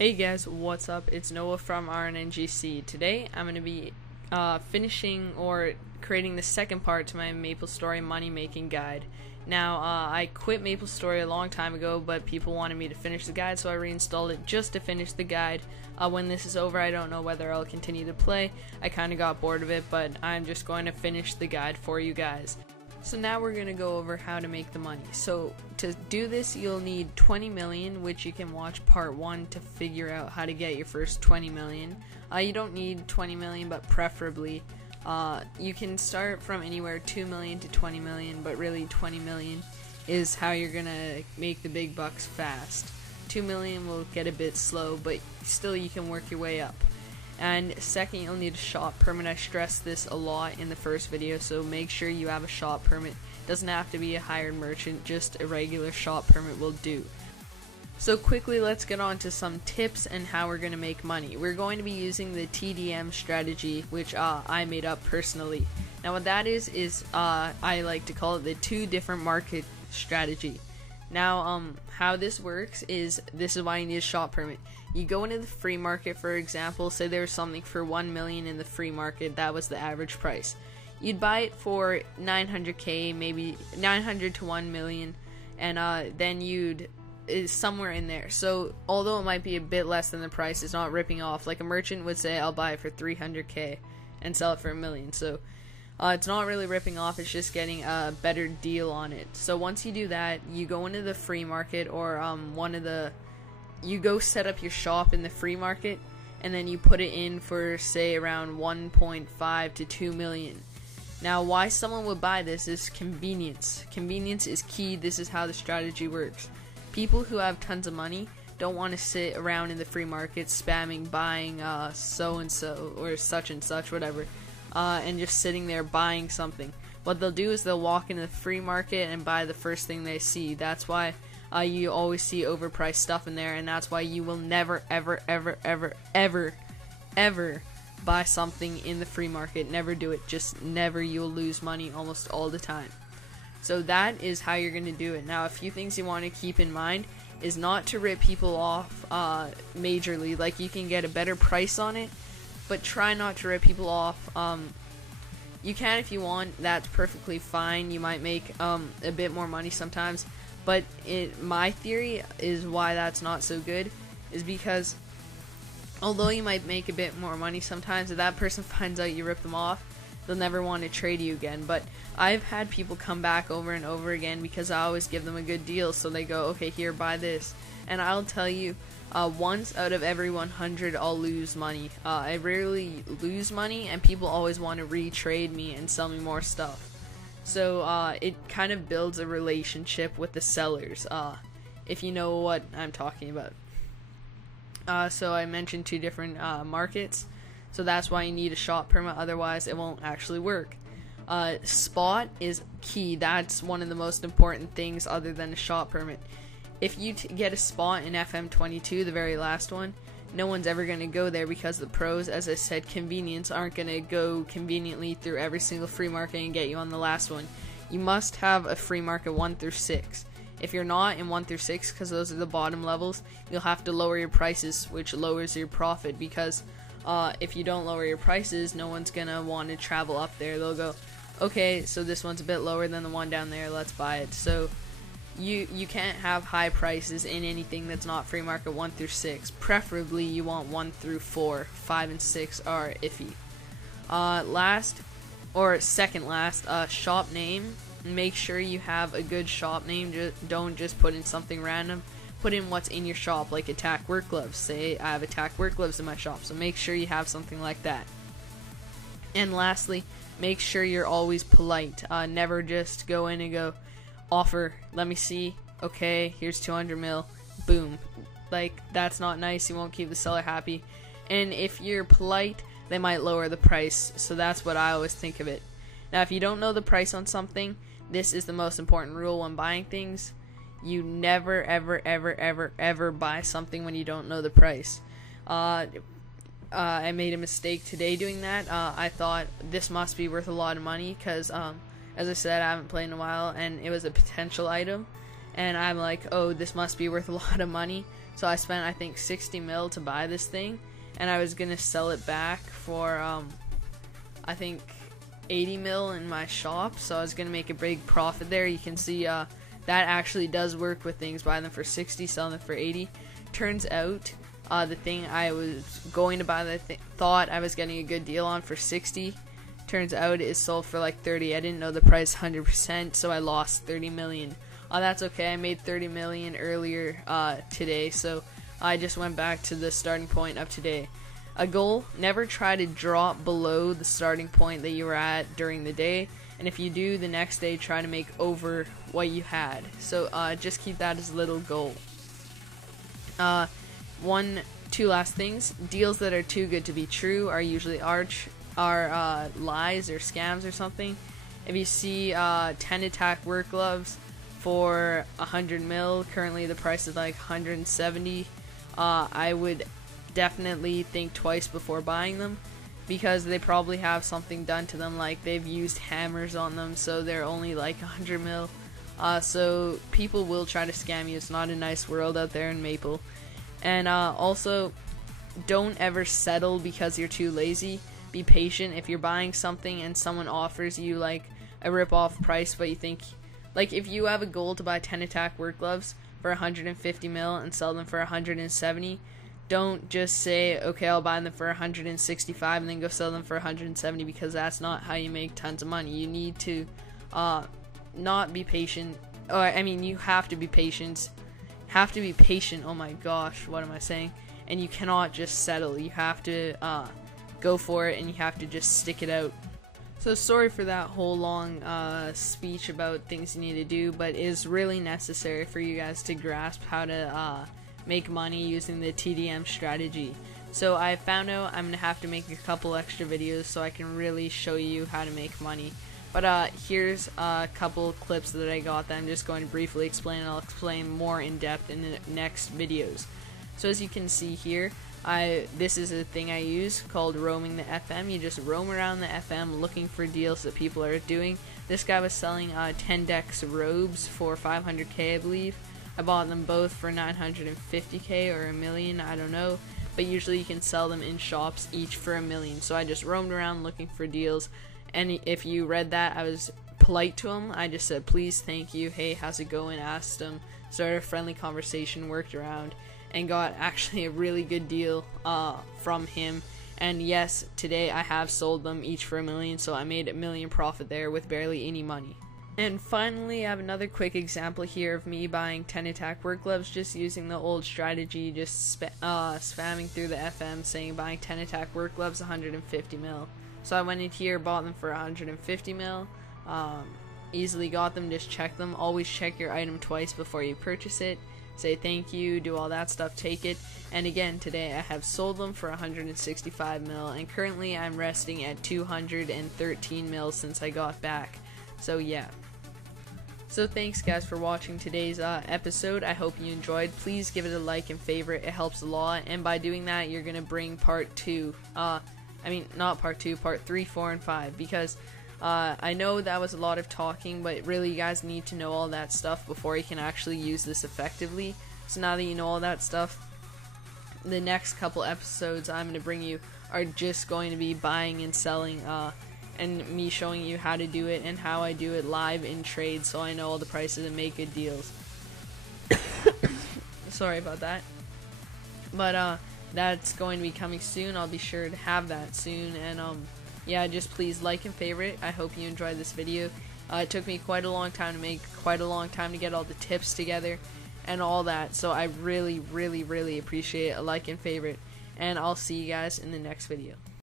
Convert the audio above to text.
Hey guys, what's up? It's Noah from RNNGC. Today I'm going to be finishing or creating the second part to my MapleStory money making guide. Now I quit MapleStory a long time ago, but people wanted me to finish the guide, so I reinstalled it just to finish the guide. When this is over, I don't know whether I'll continue to play. I kind of got bored of it, but I'm just going to finish the guide for you guys. So now we're going to go over how to make the money. So to do this, you'll need 20 million, which you can watch part 1 to figure out how to get your first 20 million. You don't need 20 million, but preferably you can start from anywhere 2 million to 20 million, but really 20 million is how you're going to make the big bucks fast. 2 million will get a bit slow, but still you can work your way up. And second, you'll need a shop permit. I stressed this a lot in the first video, so make sure you have a shop permit. Doesn't have to be a hired merchant, just a regular shop permit will do. So quickly, let's get on to some tips and how we're going to make money. We're going to be using the TDM strategy, which I made up personally. Now what that is I like to call it the 2 different market strategy. Now, how this works is, this is why you need a shop permit. You go into the free market, for example, say there's something for 1 million in the free market, that was the average price. You'd buy it for 900k, maybe 900 to 1 million, and then is somewhere in there. So, although it might be a bit less than the price, it's not ripping off. Like a merchant would say, I'll buy it for 300k and sell it for 1 million. So, it's not really ripping off, it's just getting a better deal on it. So once you do that, you go into the free market, or you go set up your shop in the free market, and then you put it in for, say, around 1.5 to 2 million. Now, why someone would buy this is convenience. Convenience is key. This is how the strategy works. People who have tons of money don't want to sit around in the free market spamming, buying so-and-so, or such and such, whatever. And just sitting there buying something. What they'll do is they'll walk into the free market and buy the first thing they see. That's why you always see overpriced stuff in there, and that's why you will never, ever, ever, ever, ever, ever buy something in the free market. Never do it. Just never. You'll lose money almost all the time. So that is how you're going to do it. Now, a few things you want to keep in mind is not to rip people off majorly. Like, you can get a better price on it, but try not to rip people off. You can if you want, that's perfectly fine. You might make a bit more money sometimes, but my theory is why that's not so good is because although you might make a bit more money sometimes, if that person finds out you rip them off, they'll never want to trade you again. But I've had people come back over and over again because I always give them a good deal, so they go, okay, here, buy this. And I'll tell you, once out of every 100 I'll lose money. I rarely lose money, and people always want to retrade me and sell me more stuff. So it kind of builds a relationship with the sellers, if you know what I'm talking about. So I mentioned 2 different markets, so that's why you need a shop permit, otherwise it won't actually work. Spot is key. That's one of the most important things other than a shop permit. If you get a spot in FM22, the very last one, no one's ever going to go there because the pros, as I said, convenience, aren't going to go conveniently through every single free market and get you on the last one. You must have a free market 1 through 6. If you're not in 1 through 6, because those are the bottom levels, you'll have to lower your prices, which lowers your profit, because if you don't lower your prices, no one's going to want to travel up there. They'll go, okay, so this one's a bit lower than the one down there, let's buy it. So you can't have high prices in anything that's not free market 1 through 6. Preferably you want 1 through 4. 5 and 6 are iffy. Second last, shop name. Make sure you have a good shop name. Don't just put in something random. Put in what's in your shop, like attack work gloves. Say I have attack work gloves in my shop, so make sure you have something like that. And lastly, make sure you're always polite. Never just go in and go, offer, let me see, okay, here's 200 mil, boom. Like, that's not nice. You won't keep the seller happy. And if you're polite, they might lower the price. So that's what I always think of it. Now, if you don't know the price on something, this is the most important rule when buying things. You never, ever, ever, ever, ever buy something when you don't know the price. I made a mistake today doing that. I thought this must be worth a lot of money because as I said, I haven't played in a while, and it was a potential item, and I'm like, oh, this must be worth a lot of money. So I spent, I think, 60 mil to buy this thing, and I was gonna sell it back for I think 80 mil in my shop, so I was gonna make a big profit there. You can see that actually does work with things. Buy them for 60, sell them for 80. Turns out the thing I was going to buy that thought I was getting a good deal on for 60, turns out it sold for like 30. I didn't know the price 100%, so I lost 30 million. That's okay. I made 30 million earlier today, so I just went back to the starting point of today. A goal: never try to drop below the starting point that you were at during the day, and if you do, the next day try to make over what you had. So just keep that as a little goal. Two last things: deals that are too good to be true are usually lies or scams or something. If you see 10 attack work gloves for 100 mil, currently the price is like 170, I would definitely think twice before buying them, because they probably have something done to them, like they've used hammers on them, so they're only like 100 mil. So people will try to scam you. It's not a nice world out there in Maple. And also, don't ever settle because you're too lazy. Be patient. If you're buying something and someone offers you like a rip-off price, but you think, like, if you have a goal to buy 10 attack work gloves for 150 mil and sell them for 170, don't just say, okay, I'll buy them for 165 and then go sell them for 170, because that's not how you make tons of money. You need to not be patient. You have to be patient. Oh my gosh, what am I saying? And you cannot just settle. You have to go for it, and you have to just stick it out. So sorry for that whole long speech about things you need to do, but it is really necessary for you guys to grasp how to make money using the TDM strategy. So I found out I'm going to have to make a couple extra videos so I can really show you how to make money. But here's a couple clips that I got that I'm just going to briefly explain, and I'll explain more in depth in the next videos. So as you can see here, this is a thing I use called roaming the FM. You just roam around the FM looking for deals that people are doing. This guy was selling 10 decks robes for 500k, I believe. I bought them both for 950k or $1 million, I don't know. But usually you can sell them in shops each for $1 million. So I just roamed around looking for deals. And if you read that, I was polite to him. I just said, please, thank you, hey, how's it going? Asked him, started a friendly conversation, worked around, and got actually a really good deal from him. And yes, today I have sold them each for $1 million, so I made $1 million profit there with barely any money. And finally, I have another quick example here of me buying 10 attack work gloves, just using the old strategy, just spamming through the FM saying buying 10 attack work gloves, 150 mil. So I went in here, bought them for 150 mil, easily got them, just check them. Always check your item twice before you purchase it. Say thank you, do all that stuff, take it. And again, today I have sold them for 165 mil, and currently I'm resting at 213 mil since I got back. So yeah. So thanks guys for watching today's episode. I hope you enjoyed. Please give it a like and favorite. It helps a lot. And by doing that, you're going to bring part 2. Not part 2, part 3, 4, and 5. Because I know that was a lot of talking, but really you guys need to know all that stuff before you can actually use this effectively. So now that you know all that stuff, the next couple episodes I'm going to bring you are just going to be buying and selling, and me showing you how to do it and how I do it live in trade, so I know all the prices and make good deals. Sorry about that. But that's going to be coming soon. I'll be sure to have that soon. And yeah, just please like and favorite. I hope you enjoyed this video. It took me quite a long time to make, quite a long time to get all the tips together and all that, so I really, really, really appreciate a like and favorite. And I'll see you guys in the next video.